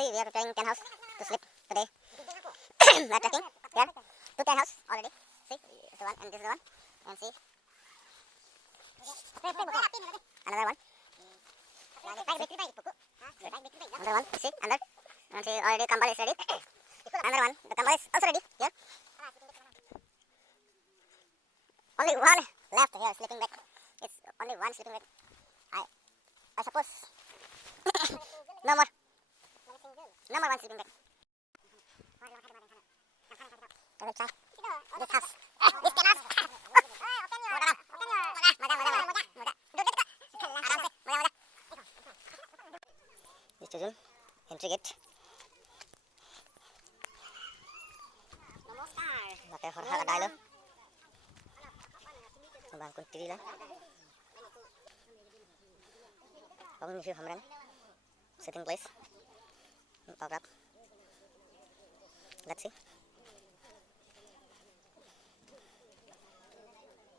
See, we are preparing tent house to sleep today. We are trekking here. 2 tent house already. See, this is the one and this is the one. And see, another one. Another one. See, under. And see, already kambal is ready. Another one. The kambal is also ready here. Only one left here sleeping bag. It's only one sleeping bag. I suppose no more. No more one sleeping bag. I will try this house. This tent house. This children entry gate. Pakai horhak ada lo. Bangkun tiri lah. Kami mesti hamran. Sitting place. Power up. Let's see.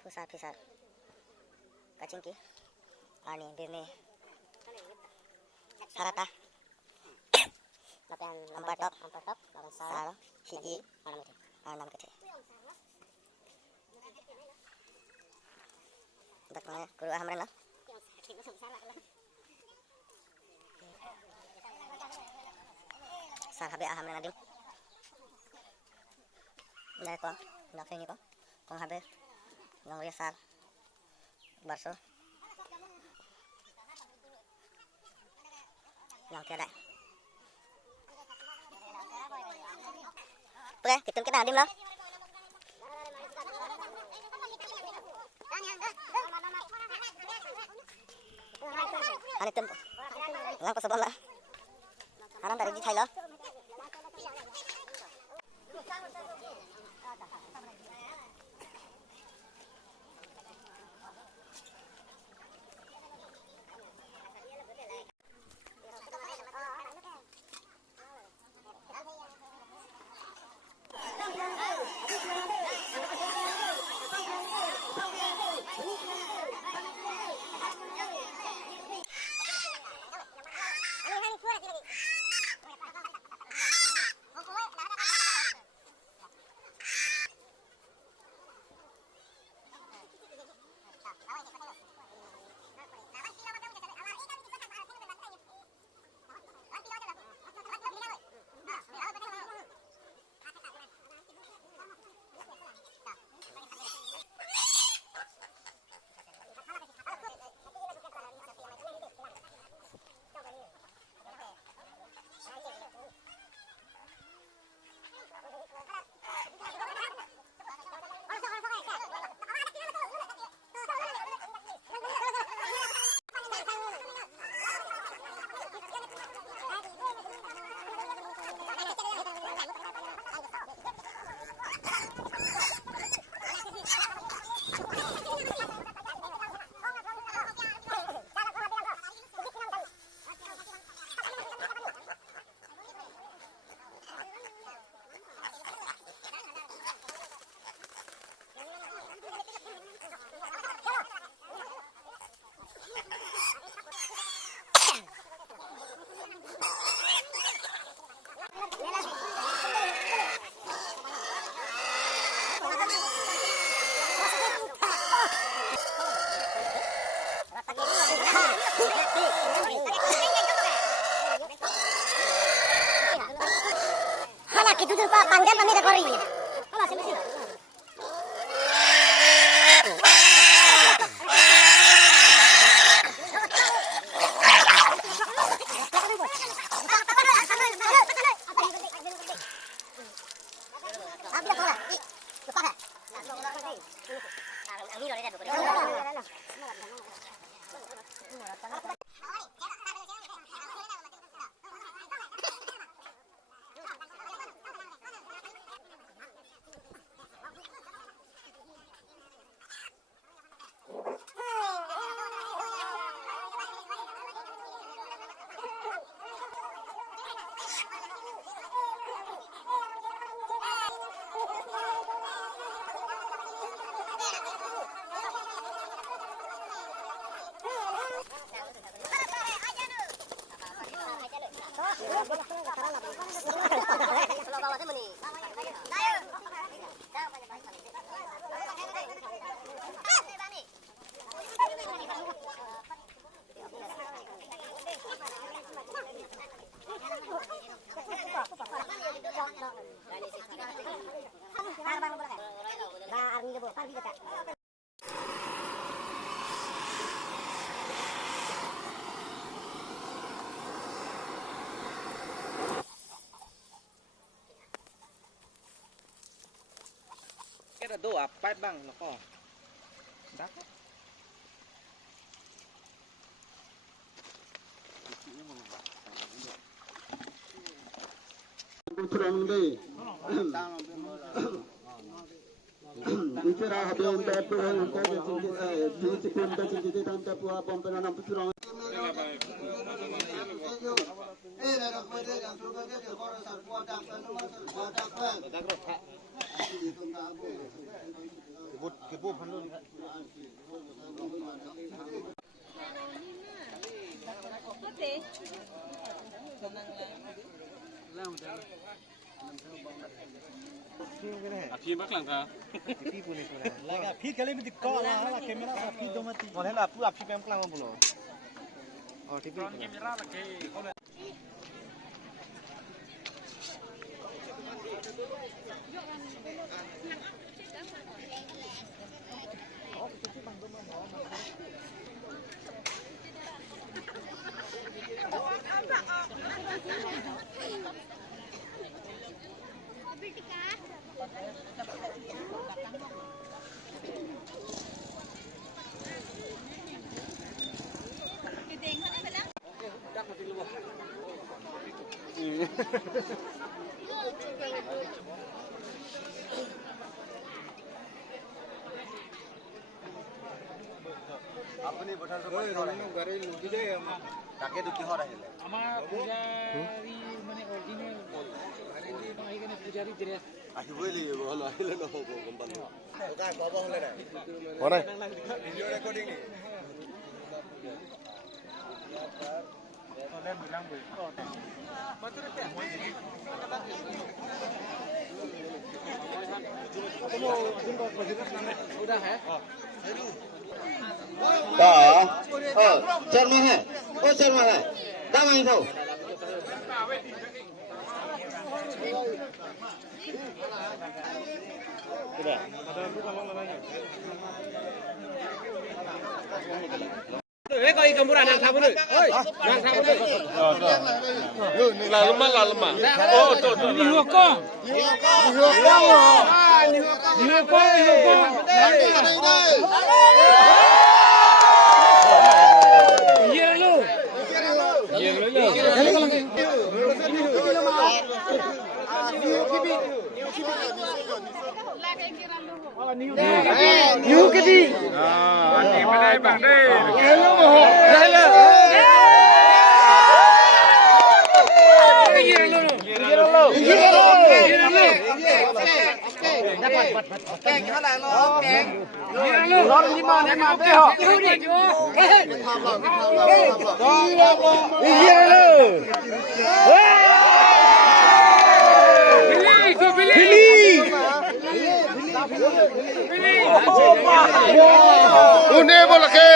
Pusar. Kacing ki. Ani birni. Sarata. Nampak top. Sar. Siji. Anam kecil. Dak mana? Kuru hamran lah. Sar habe hamran adim. Dari kong, nak sini kong. Kong habe. Yang dia sar. Barso. Yang tiada. Boleh, kita adim lah. Ani tempo. Lang ko sa bola. Anong dari di Thailand? Itu tuh Pak panggan kami dah kori. Alah sini. Bola. cái là đồ áp bát bằng nó có đắt Api baklang ka. Api kali mesti kau lah, kamera api dua mati. boleh lah api api pemplang belum oh TV Kamera lagi. আপনি বঠার সময় ঘরে লুকি যায় তাকে দুঃখী হওয়া রাখলে আমার পূজারি মানে অরিজিনাল ঘরে দিয়ে এখানে পূজারি ড্রেস আহিবই লাগিব হলো আহিলে নহব গম পালো ওকা বাবা হলে নাই ওরে ভিডিও রেকর্ডিং নি ওদের মিলাম বই মাত্র কে उधर है शर्मा है ओ शर्मा है कहाँ आई हो Oi, kau ikan murah nang sabun oi. Nang sabun oi. Yo ni la lemah. Oh, tuh. Ni huko. Ni huko. Ye lu. New kiti. Ni mana bang deh. Une bola ke.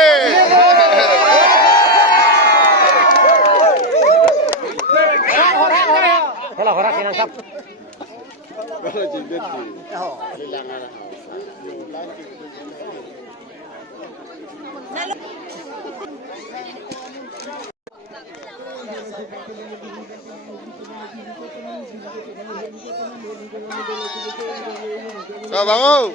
Kalau orang kena sap. Kau bangun.